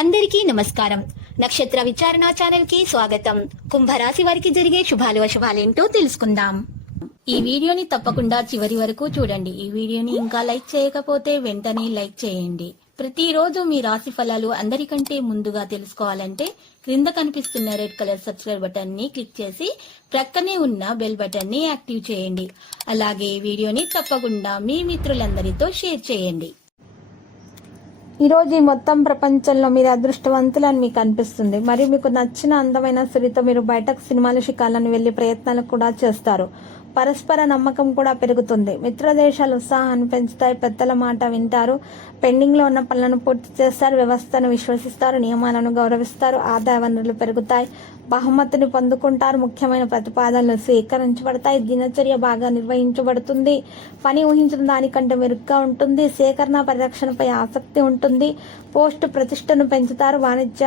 అందరికీ నమస్కారం. నక్షత్ర విచారణ ఛానల్ కి స్వాగతం. కుంభరాశి వారికి జరిగే శుభాలు అశుభాలేంటో తెలుసుకుందాం. ఈ వీడియోని తప్పకుండా చివరి వరకు చూడండి. ఈ వీడియోని ఇంకా లైక్ చేయకపోతే వెంటనే లైక్ చేయండి. ప్రతిరోజు మీ రాశి ఫలాలు అందరికంటే ముందుగా తెలుసుకోవాలంటే క్రింద కనిపిస్తున్న రెడ్ కలర్ సబ్స్క్రైబ్ బటన్ ని క్లిక్ చేసి ప్రక్కనే ఉన్న బెల్ బటన్ ని యాక్టివ్ చేయండి. అలాగే ఈ వీడియోని తప్పకుండా మీ మిత్రులందరితో షేర్ చేయండి. ఈరోజు ఈ మొత్తం ప్రపంచంలో మీరు అదృష్టవంతులని మీకు అనిపిస్తుంది. మరియు మీకు నచ్చిన అందమైన స్త్రీతో మీరు బయటకు సినిమాలు షికార్లను వెళ్లి ప్రయత్నాలు కూడా చేస్తారు. పరస్పర నమ్మకం కూడా పెరుగుతుంది. మిత్రదేశాలు ఉత్సాహాన్ని పెంచుతాయి. పెద్దల మాట వింటారు. పెండింగ్ లో ఉన్న పనులను పూర్తి చేస్తారు. వ్యవస్థను విశ్వసిస్తారు. నియమాలను గౌరవిస్తారు. ఆదాయ వనరులు పెరుగుతాయి. బహుమతిని పొందుకుంటారు. ముఖ్యమైన ప్రతిపాదనలు స్వీకరించబడతాయి. దినచర్య బాగా నిర్వహించబడుతుంది. పని ఊహించిన దానికంటే మెరుగ్గా ఉంటుంది. సేకరణ పరిరక్షణపై ఆసక్తి ఉంటుంది. పోస్టు ప్రతిష్టను పెంచుతారు. వాణిజ్య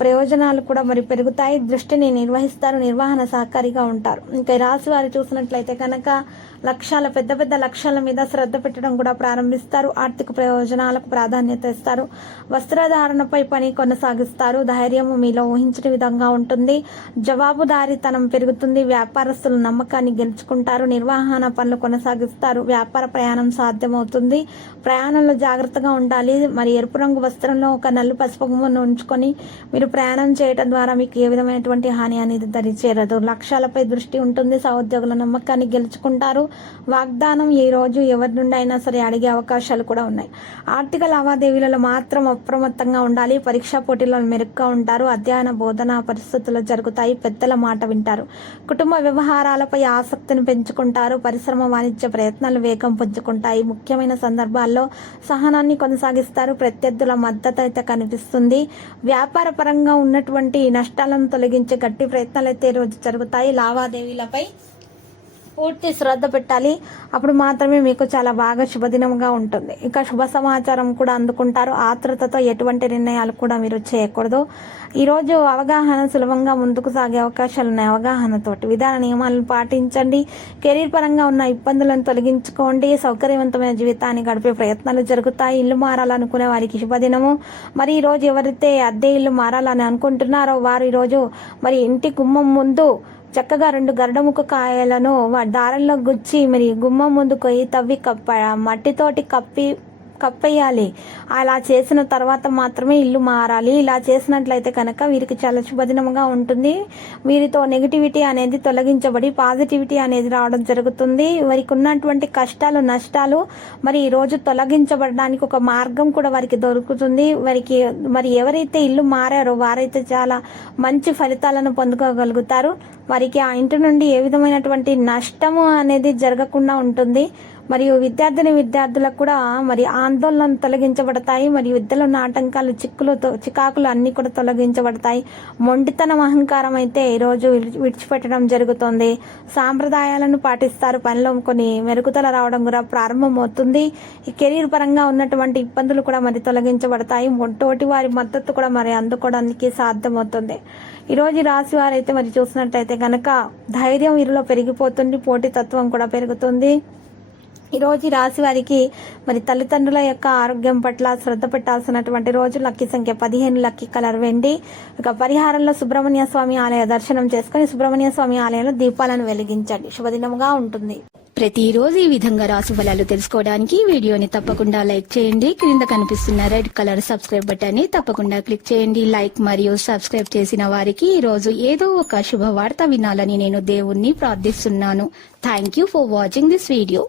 ప్రయోజనాలు కూడా మరి పెరుగుతాయి. దృష్టిని నిర్వహిస్తారు. నిర్వహణ సహకారిగా ఉంటారు. ఇంకా రాశి వారు చూసినట్లయితే కనుక లక్ష్యాల పెద్ద పెద్ద లక్ష్యాల మీద శ్రద్ధ పెట్టడం కూడా ప్రారంభిస్తారు. ఆర్థిక ప్రయోజనాలకు ప్రాధాన్యత ఇస్తారు. వస్త్రధారణపై పని కొనసాగిస్తారు. ధైర్యం మీలో ఊహించిన విధంగా ఉంటుంది. జవాబుదారీతనం పెరుగుతుంది. వ్యాపారస్తుల నమ్మకాన్ని గెలుచుకుంటారు. నిర్వహణ పనులు కొనసాగిస్తారు. వ్యాపార ప్రయాణం సాధ్యమవుతుంది. ప్రయాణంలో జాగ్రత్తగా ఉండాలి. మరి ఎరుపు రంగు వస్త్రంలో ఒక నల్లు పసుపు గుమ్మను ఉంచుకొని మీరు ప్రయాణం చేయడం ద్వారా మీకు ఏ విధమైనటువంటి హాని అనేది దరిచేరదు. లక్ష్యాలపై దృష్టి ఉంటుంది. సహోద్యోగుల నమ్మకాన్ని గెలుచుకుంటారు. వాగ్దానం ఈ రోజు ఎవరి నుండి అయినా సరే అడిగే అవకాశాలు కూడా ఉన్నాయి. ఆర్థిక లావాదేవీలలో మాత్రం అప్రమత్తంగా ఉండాలి. పరీక్షా పోటీలలో మెరుగ్గా ఉంటారు. అధ్యయన బోధన పరిస్థితులు జరుగుతాయి. పెద్దల మాట వింటారు. కుటుంబ వ్యవహారాలపై ఆసక్తిని పెంచుకుంటారు. పరిశ్రమ వాణిజ్య ప్రయత్నాలు వేగం పుంజుకుంటాయి. ముఖ్యమైన సందర్భాల్లో సహనాన్ని కొనసాగిస్తారు. ప్రత్యర్థుల మద్దతు అయితే కనిపిస్తుంది. వ్యాపార పరంగా ఉన్నటువంటి నష్టాలను తొలగించే గట్టి ప్రయత్నాలు అయితే రోజు జరుగుతాయి. లావాదేవీలపై పూర్తి శ్రద్ధ పెట్టాలి. అప్పుడు మాత్రమే మీకు చాలా బాగా శుభదినంగా ఉంటుంది. ఇక శుభ సమాచారం కూడా అందుకుంటారు. ఆతృతతో ఎటువంటి నిర్ణయాలు కూడా మీరు చేయకూడదు. ఈరోజు అవగాహన సులభంగా ముందుకు సాగే అవకాశాలు ఉన్నాయి. అవగాహనతోటి విధాన నియమాలను పాటించండి. కెరీర్ పరంగా ఉన్న ఇబ్బందులను తొలగించుకోండి. సౌకర్యవంతమైన జీవితాన్ని గడిపే ప్రయత్నాలు జరుగుతాయి. ఇల్లు మారాలనుకునే వారికి శుభదినము. మరి ఈరోజు ఎవరైతే అద్దె ఇల్లు మారాలని అనుకుంటున్నారో వారు ఈరోజు మరి ఇంటి గుమ్మం ముందు చక్కగా 2 గరుడముఖ కాయలను దారంలో గుచ్చి మరి గుమ్మం ముందు కొయ్యి తవ్వి మట్టితోటి కప్పేయాలి. అలా చేసిన తర్వాత మాత్రమే ఇల్లు మారాలి. ఇలా చేసినట్లయితే కనుక వీరికి చాలా శుభదినంగా ఉంటుంది. వీరితో నెగిటివిటీ అనేది తొలగించబడి పాజిటివిటీ అనేది రావడం జరుగుతుంది. వారికి ఉన్నటువంటి కష్టాలు నష్టాలు మరి ఈ రోజు తొలగించబడడానికి ఒక మార్గం కూడా వారికి దొరుకుతుంది. వారికి మరి ఎవరైతే ఇల్లు మారారో వారైతే చాలా మంచి ఫలితాలను పొందుకోగలుగుతారు. వారికి ఆ ఇంటి నుండి ఏ విధమైనటువంటి నష్టము అనేది జరగకుండా ఉంటుంది. మరియు విద్యార్థులకు కూడా మరి ఆందోళనలు తొలగించబడతాయి. మరియు విద్యలో ఉన్న ఆటంకాలు చికాకులు అన్ని కూడా తొలగించబడతాయి. మొండితనం అహంకారం అయితే ఈరోజు విడిచిపెట్టడం జరుగుతుంది. సాంప్రదాయాలను పాటిస్తారు. పనిలో కొన్ని మెరుగుదల రావడం కూడా ప్రారంభమవుతుంది. ఈ కెరీర్ పరంగా ఉన్నటువంటి ఇబ్బందులు కూడా మరి తొలగించబడతాయి. తోటి వారి మద్దతు కూడా మరి అందుకోవడానికి సాధ్యమవుతుంది. ఈరోజు రాశి వారైతే మరి చూసినట్టయితే కనుక ధైర్యం వీరిలో పెరిగిపోతుంది. పోటీతత్వం కూడా పెరుగుతుంది. ఈరోజు రాశి వారికి మరి తల్లిదండ్రుల యొక్క ఆరోగ్యం పట్ల శ్రద్ధ పెట్టాల్సినటువంటి రోజు. లక్కీ సంఖ్య 15. లక్కీ కలర్ వెండి. ఇక పరిహారంలో సుబ్రహ్మణ్య స్వామి ఆలయ దర్శనం చేసుకుని సుబ్రహ్మణ్య స్వామి ఆలయంలో దీపాలను వెలిగించండి. శుభదినముగా ఉంటుంది. ప్రతిరోజు ఈ విధంగా రాశి ఫలాలు తెలుసుకోవడానికి వీడియోని తప్పకుండా లైక్ చేయండి. క్రింద కనిపిస్తున్న రెడ్ కలర్ సబ్స్క్రైబ్ బటన్ ని తప్పకుండా క్లిక్ చేయండి. లైక్ మరియు సబ్స్క్రైబ్ చేసిన వారికి ఈ రోజు ఏదో ఒక శుభవార్త వినాలని నేను దేవుణ్ణి ప్రార్థిస్తున్నాను. Thank you for watching this video.